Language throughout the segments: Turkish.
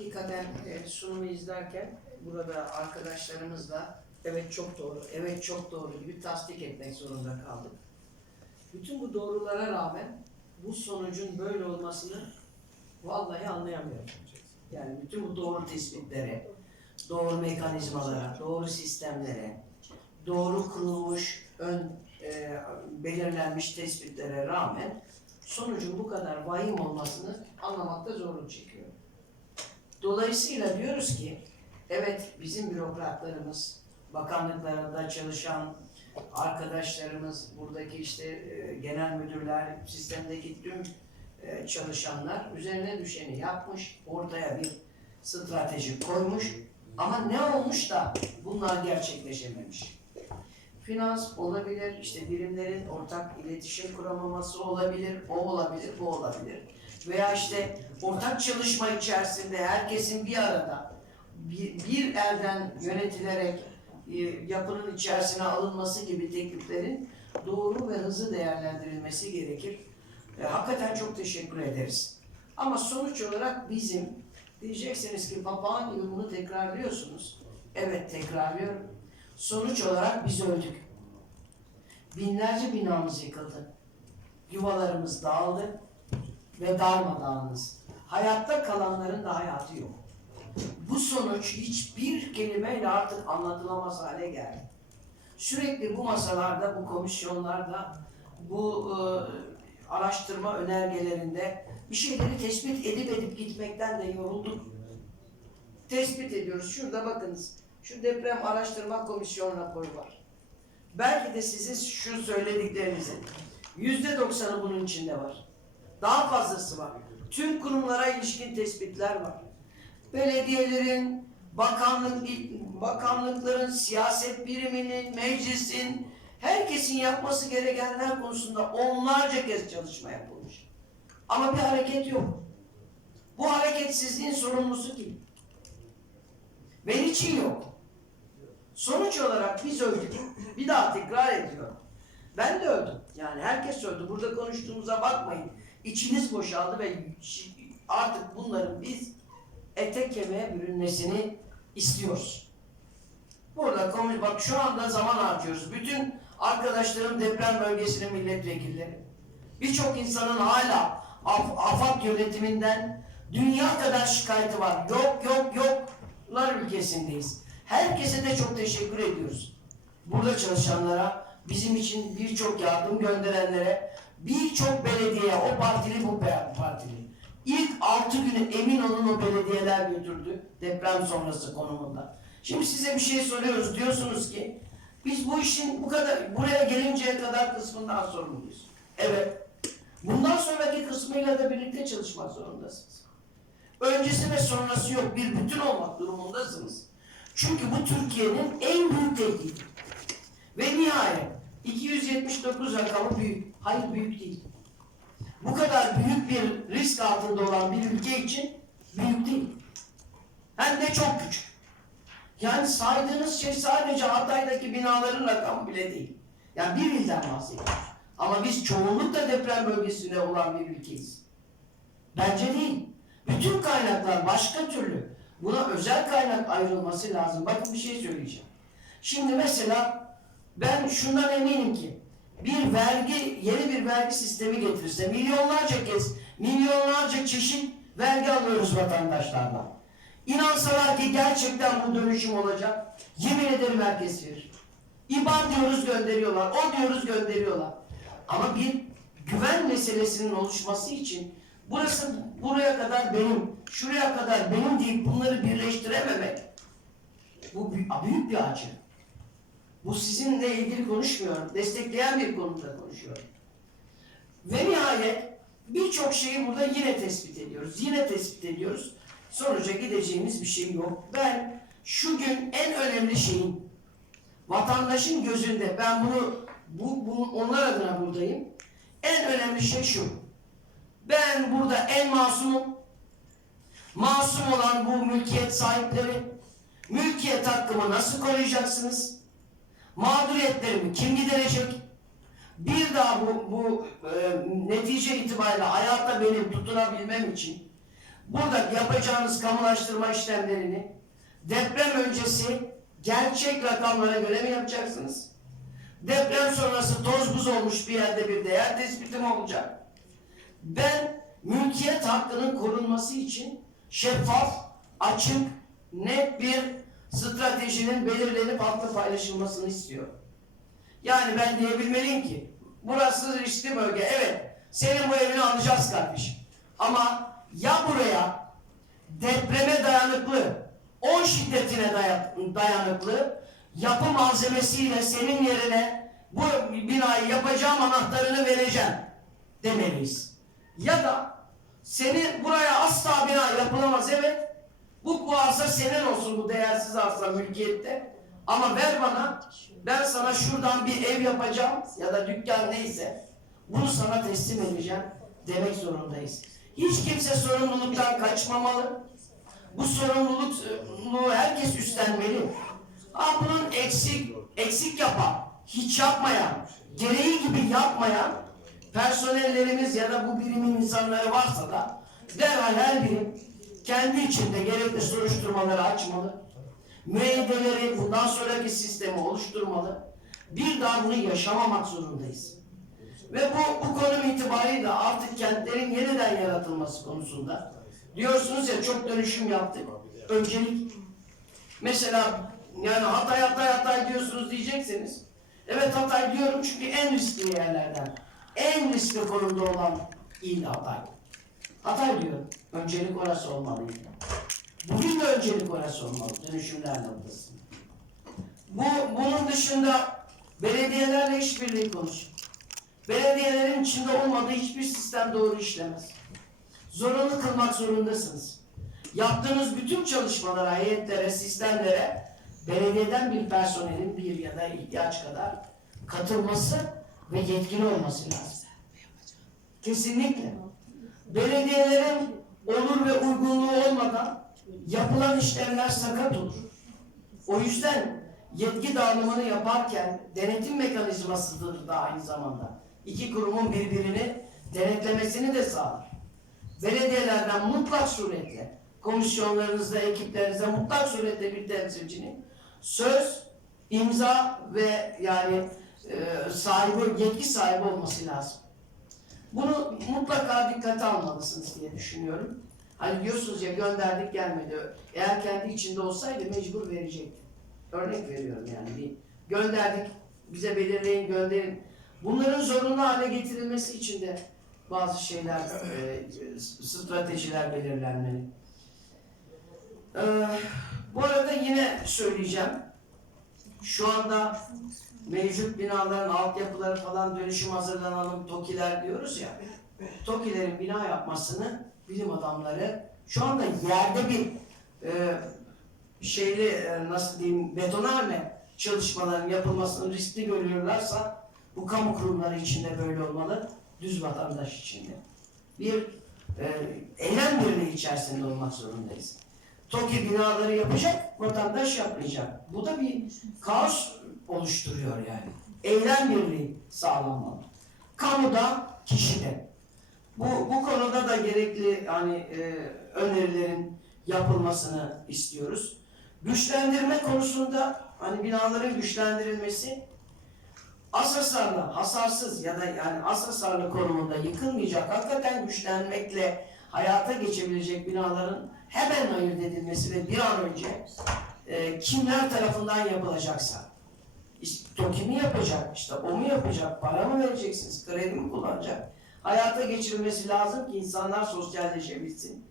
hakikaten e, sunumu izlerken burada arkadaşlarımızla evet çok doğru, evet çok doğru gibi tasdik etmek zorunda kaldık. Bütün bu doğrulara rağmen bu sonucun böyle olmasını vallahi anlayamıyorum. Yani bütün bu doğru tespitlere, doğru mekanizmalara, doğru sistemlere, doğru kurulmuş, ön e, belirlenmiş tespitlere rağmen sonucun bu kadar vahim olmasını anlamakta zorluk çekiyorum. Dolayısıyla diyoruz ki, evet bizim bürokratlarımız, bakanlıklarında çalışan arkadaşlarımız, buradaki işte e, genel müdürler, sistemdeki tüm e, çalışanlar üzerine düşeni yapmış, ortaya bir strateji koymuş ama ne olmuş da bunlar gerçekleşememiş? Finans olabilir, işte birimlerin ortak iletişim kuramaması olabilir, o olabilir, bu olabilir. Veya işte ortak çalışma içerisinde herkesin bir arada bir, bir elden yönetilerek e, yapının içerisine alınması gibi tekliflerin doğru ve hızlı değerlendirilmesi gerekir. E, hakikaten çok teşekkür ederiz. Ama sonuç olarak bizim diyeceksiniz ki papağan gibi tekrarlıyorsunuz. Evet tekrarlıyorum. Sonuç olarak biz öldük. Binlerce binamız yıkıldı. Yuvalarımız dağıldı ve darmadağınız. Hayatta kalanların da hayatı yok. Bu sonuç hiçbir kelimeyle artık anlatılamaz hale geldi. Sürekli bu masalarda, bu komisyonlarda, bu e, araştırma önergelerinde bir şeyleri tespit edip edip gitmekten de yorulduk. Tespit ediyoruz. Şurada bakınız. Şu deprem araştırma komisyon raporu var. Belki de sizin şu söylediklerinizin yüzde doksanı bunun içinde var. Daha fazlası var. Tüm kurumlara ilişkin tespitler var. Belediyelerin, bakanlık, bakanlıkların, siyaset biriminin, meclisin, herkesin yapması gerekenler konusunda onlarca kez çalışma yapılmış. Ama bir hareket yok. Bu hareketsizliğin sorumlusu kim? Ve niçin yok? Sonuç olarak biz öldük. Bir daha tekrar ediyorum. Ben de öldüm. Yani herkes öldü. Burada konuştuğumuza bakmayın. İçiniz boşaldı ve artık bunların biz ete kemiğe bürünmesini istiyoruz. Burada konuş bak şu anda zaman harcıyoruz. Bütün arkadaşlarım deprem bölgesinin milletvekilleri. Birçok insanın hala Af AFAD yönetiminden dünya kadar şikayeti var. Yok yok yoklar ülkesindeyiz. Herkese de çok teşekkür ediyoruz. Burada çalışanlara, bizim için birçok yardım gönderenlere, birçok belediye, o partili bu partili. İlk altı günü emin olun o belediyeler götürdü deprem sonrası konumunda. Şimdi size bir şey soruyoruz. Diyorsunuz ki biz bu işin bu kadar buraya gelinceye kadar kısmından sorumluyuz. Evet. Bundan sonraki kısmıyla da birlikte çalışmak zorundasınız. Öncesi ve sonrası yok. Bir bütün olmak durumundasınız. Çünkü bu Türkiye'nin en büyük tehdidi. Ve nihayet 279 rakamı büyük. Hayır büyük değil. Bu kadar büyük bir risk altında olan bir ülke için büyük değil. Hem de çok küçük. Yani saydığınız şey sadece Hatay'daki binaların rakamı bile değil. Yani bir ilden bahsediyoruz. Ama biz çoğunlukla deprem bölgesinde olan bir ülkeyiz. Bence değil. Bütün kaynaklar başka türlü. Buna özel kaynak ayrılması lazım. Bakın bir şey söyleyeceğim. Şimdi mesela ben şundan eminim ki bir vergi, yeni bir vergi sistemi getirirse milyonlarca kez, milyonlarca çeşit vergi alıyoruz vatandaşlardan. İnansalar ki gerçekten bu dönüşüm olacak, yemin ederim herkes verir. İban diyoruz gönderiyorlar, o diyoruz gönderiyorlar. Ama bir güven meselesinin oluşması için burası buraya kadar benim, şuraya kadar benim deyip bunları birleştirememek bu büyük bir acı. Bu sizinle ilgili konuşmuyorum. Destekleyen bir konuda konuşuyorum. Ve nihayet birçok şeyi burada yine tespit ediyoruz. Yine tespit ediyoruz. Sonuca gideceğimiz bir şey yok. Ben şu gün en önemli şeyin vatandaşın gözünde ben bunu bu, bu onlar adına buradayım. En önemli şey şu. Ben burada en masumum. Masum olan bu mülkiyet sahipleri. Mülkiyet hakkımı nasıl koruyacaksınız? Mağduriyetlerimi kim giderecek? Bir daha bu, bu e, netice itibariyle hayatta benim tutunabilmem için Burada yapacağınız kamulaştırma işlemlerini deprem öncesi gerçek rakamlara göre mi yapacaksınız? Deprem sonrası toz buz olmuş bir yerde bir değer tespiti mi olacak? Ben mülkiyet hakkının korunması için şeffaf, açık, net bir stratejinin belirlenip halkla paylaşılmasını istiyorum. Yani ben diyebilmeliyim ki burası riskli bölge. Evet senin bu evini alacağız kardeşim. Ama ya buraya depreme dayanıklı, 10 şiddetine daya- dayanıklı yapı malzemesiyle senin yerine bu binayı yapacağım anahtarını vereceğim demeliyiz. Ya da senin buraya asla bina yapılamaz evet. Bu, bu senin olsun bu değersiz arsa mülkiyette. Ama ver bana ben sana şuradan bir ev yapacağım ya da dükkan neyse bunu sana teslim edeceğim demek zorundayız. Hiç kimse sorumluluktan kaçmamalı. Bu sorumluluğu herkes üstlenmeli. Ha bunun eksik eksik yapan, hiç yapmayan, gereği gibi yapmayan personellerimiz ya da bu birimin insanları varsa da derhal her birim kendi içinde gerekli soruşturmaları açmalı. Müeyyideleri bundan sonraki sistemi oluşturmalı. Bir daha bunu yaşamamak zorundayız. Ve bu, bu konum itibariyle artık kentlerin yeniden yaratılması konusunda diyorsunuz ya çok dönüşüm yaptık. Öncelik mesela yani Hatay Hatay Hatay diyorsunuz diyecekseniz evet Hatay diyorum çünkü en riskli yerlerden en riskli konumda olan il Hatay. Hatay diyorum. Öncelik orası olmalıydı. Bugün de öncelik orası olmalı dönüşümler noktasında. Bu, bunun dışında belediyelerle işbirliği konusu. Belediyelerin içinde olmadığı hiçbir sistem doğru işlemez. Zorunlu kılmak zorundasınız. Yaptığınız bütün çalışmalara, heyetlere, sistemlere belediyeden bir personelin bir ya da ihtiyaç kadar katılması ve yetkin olması lazım. Kesinlikle. Belediyelerin olur ve uygunluğu olmadan yapılan işlemler sakat olur. O yüzden yetki dağılımını yaparken denetim mekanizmasıdır da aynı zamanda. İki kurumun birbirini denetlemesini de sağlar. Belediyelerden mutlak suretle komisyonlarınızda, ekiplerinizde mutlak suretle bir temsilcinin söz, imza ve yani e, sahibi, yetki sahibi olması lazım. Bunu mutlaka dikkate almalısınız diye düşünüyorum. Hani diyorsunuz ya gönderdik gelmedi. Eğer kendi içinde olsaydı mecbur verecekti. Örnek veriyorum yani. Bir gönderdik, bize belirleyin, gönderin. Bunların zorunlu hale getirilmesi için de bazı şeyler, e, stratejiler belirlenmeli. E, bu arada yine söyleyeceğim. Şu anda mevcut binaların altyapıları falan dönüşüm hazırlanalım, TOKİ'ler diyoruz ya. TOKİ'lerin bina yapmasını bilim adamları şu anda yerde bir e, şeyli e, nasıl diyeyim betonarme çalışmaların yapılmasını riskli görüyorlarsa bu kamu kurumları içinde böyle olmalı, düz vatandaş içinde. Bir e, eylem birliği içerisinde olmak zorundayız. TOKİ binaları yapacak, vatandaş yapmayacak. Bu da bir kaos oluşturuyor yani. Eylem birliği sağlanmalı. Kamuda, kişide. Bu, bu konuda da gerekli hani e, önerilerin yapılmasını istiyoruz. Güçlendirme konusunda hani binaların güçlendirilmesi az hasarlı, hasarsız ya da yani az hasarlı konumunda yıkılmayacak, hakikaten güçlenmekle hayata geçebilecek binaların hemen ayırt edilmesi ve bir an önce e, kimler tarafından yapılacaksa işte, TOKİ mi yapacak, işte o mu yapacak, para mı vereceksiniz, kredi mi kullanacak? Hayata geçirilmesi lazım ki insanlar sosyalleşebilsin.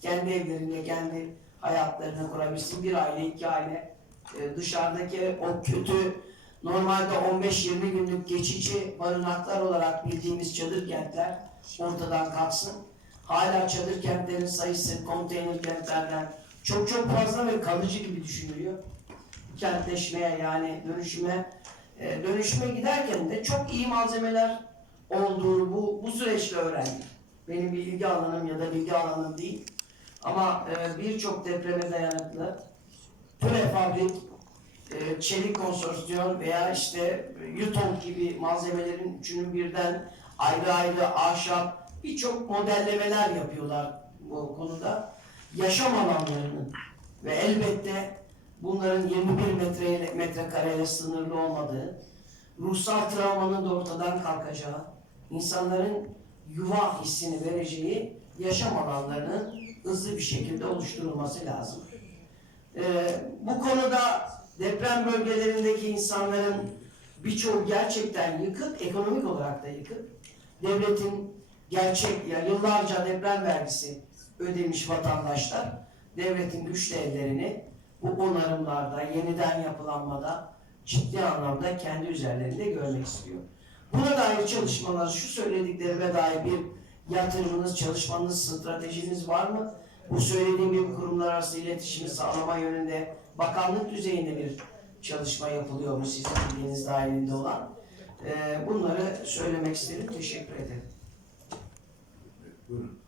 Kendi evlerinde, kendi hayatlarını kurabilsin. Bir aile, iki aile e, dışarıdaki o kötü normalde 15-20 günlük geçici barınaklar olarak bildiğimiz çadır kentler ortadan kalksın. Hala çadır kentlerin sayısı konteyner kentlerden çok çok fazla ve kalıcı gibi düşünülüyor. Kentleşmeye yani dönüşüme e, dönüşüme giderken de çok iyi malzemeler olduğunu bu, bu süreçte öğrendik. Benim bir ilgi alanım ya da bilgi alanım değil. Ama e, birçok depreme dayanıklı prefabrik, e, çelik konsorsiyon veya işte Yuton gibi malzemelerin üçünün birden ayrı ayrı ahşap birçok modellemeler yapıyorlar. bu konuda yaşam alanlarının ve elbette bunların 21 metre metrekareyle sınırlı olmadığı, ruhsal travmanın da ortadan kalkacağı, insanların yuva hissini vereceği yaşam alanlarının hızlı bir şekilde oluşturulması lazım. Ee, bu konuda deprem bölgelerindeki insanların birçoğu gerçekten yıkık, ekonomik olarak da yıkık. Devletin gerçek, ya yıllarca deprem vergisi ödemiş vatandaşlar, devletin güçlü ellerini bu onarımlarda, yeniden yapılanmada ciddi anlamda kendi üzerlerinde görmek istiyor. Buna dair çalışmalar, şu söylediklerime dair bir yatırımınız, çalışmanız, stratejiniz var mı? Bu söylediğim gibi kurumlar arası iletişimi sağlama yönünde bakanlık düzeyinde bir çalışma yapılıyor mu sizin bilginiz dahilinde olan? Ee, bunları söylemek isterim. Teşekkür ederim. Buyurun.